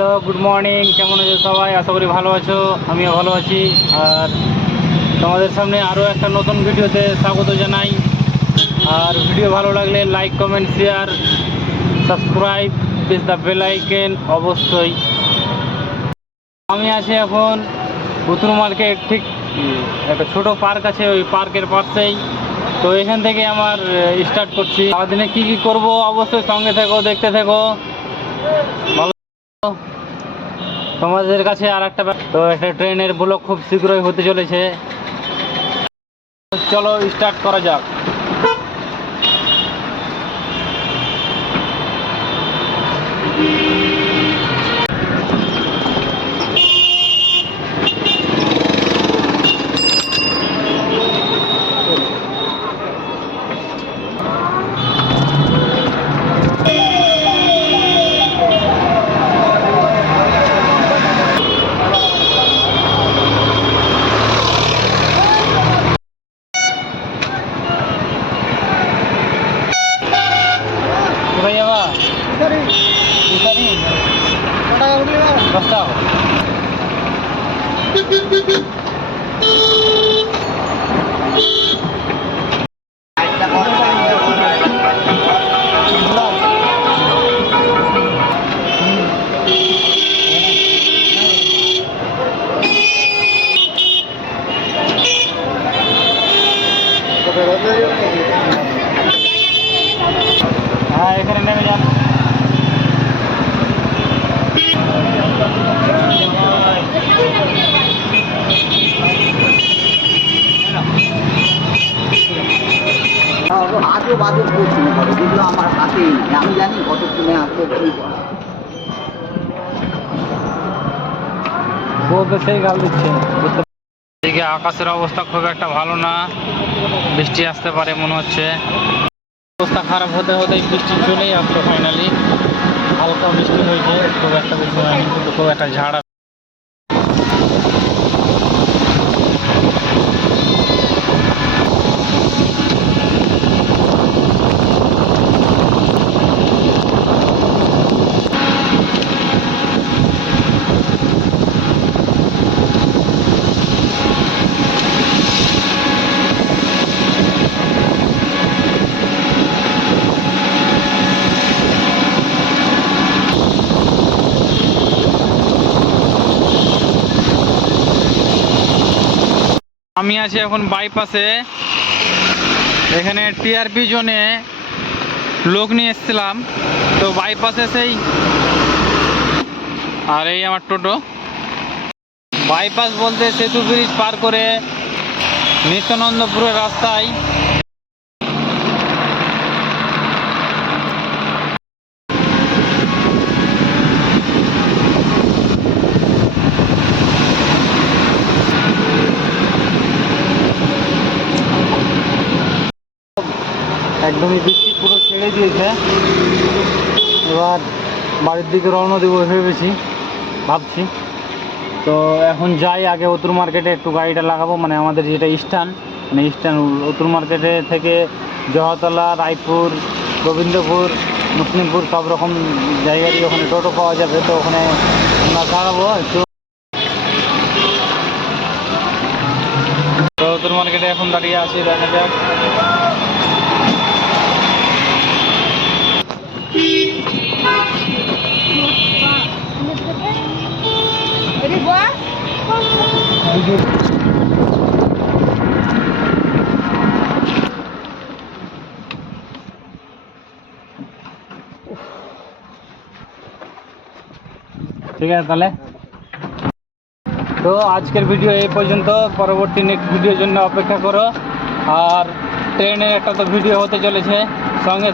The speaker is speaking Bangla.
Hello, good morning. কেমন আছো সবাই? আশা করি ভালো আছো, আমিও ভালো আছি। আর তোমাদের সামনে আরও একটা নতুন ভিডিওতে স্বাগত জানাই। আর ভিডিও ভালো লাগলে like, comment, share, subscribe, press the bell icon অবশ্যই। আমি আছি এখন উত্তর মার্কেট, ঠিক একটা ছোট পার্ক আছে, ওই পার্কের পাশেই। তো এখান থেকে আমার স্টার্ট করছি। সারাদিনে কী কী করবো অবশ্যই সঙ্গে থেকো, দেখতে থেকো। ভালো তোমাদের কাছে আর একটা তো একটা ট্রেনের ব্লগ খুব শীঘ্রই হতে চলেছে। চলো স্টার্ট করা যাক। কোথায় যাবা? দশটা। হ্যাঁ, এখানে নেমে যান। আজও বাজে প্রশ্ন করে, যেগুলো আমার হাতেই নেই। আমি জানি কতক্ষণে আসবো কি করা। ও তো সেই গাল দিচ্ছে। এদিকে আকাশের অবস্থা খুব একটা ভালো না, বৃষ্টি আসতে পারে মনে হচ্ছে। অবস্থা খারাপ হতে হতেই বৃষ্টি চলেই আসলো ফাইনালি। হালকা বৃষ্টি হয়েছে, খুব একটা বেশি হয়নি, কিন্তু খুব একটা ঝাড়। আমি আছি এখন বাইপাসে। এখানে টিআরপি জোনে লোক নিয়ে এসেছিলাম, তো বাইপাসে সেই। আর এই আমার টোটো। বাইপাস বলতে সেতু ব্রিজ পার করে নিত্যানন্দপুরের রাস্তায়। একদমই বৃষ্টি পুরো ছেড়ে দিয়েছে। এবার বাড়ির দিকে রওনা দেবো ভেবেছি, ভাবছি। তো এখন যাই, আগে উত্তর মার্কেটে একটু গাড়িটা লাগাবো, মানে আমাদের যেটা স্ট্যান্ড, মানে স্ট্যান্ড উত্তর মার্কেটে থেকে জহতলা, রায়পুর, গোবিন্দপুর, মুসলিমপুর সব রকম জায়গারই ওখানে টোটো পাওয়া যাবে। তো ওখানে আমরা লাগাবো একটু। তো উত্তর মার্কেটে এখন দাঁড়িয়ে আছি, দেখা যাক। ঠিক আছে তাহলে। তো আজকের ভিডিও এই পর্যন্ত, পরবর্তী নেক্সট ভিডিওর জন্য অপেক্ষা করো। আর ট্রেনের একটা তো ভিডিও হতে চলেছে, সঙ্গে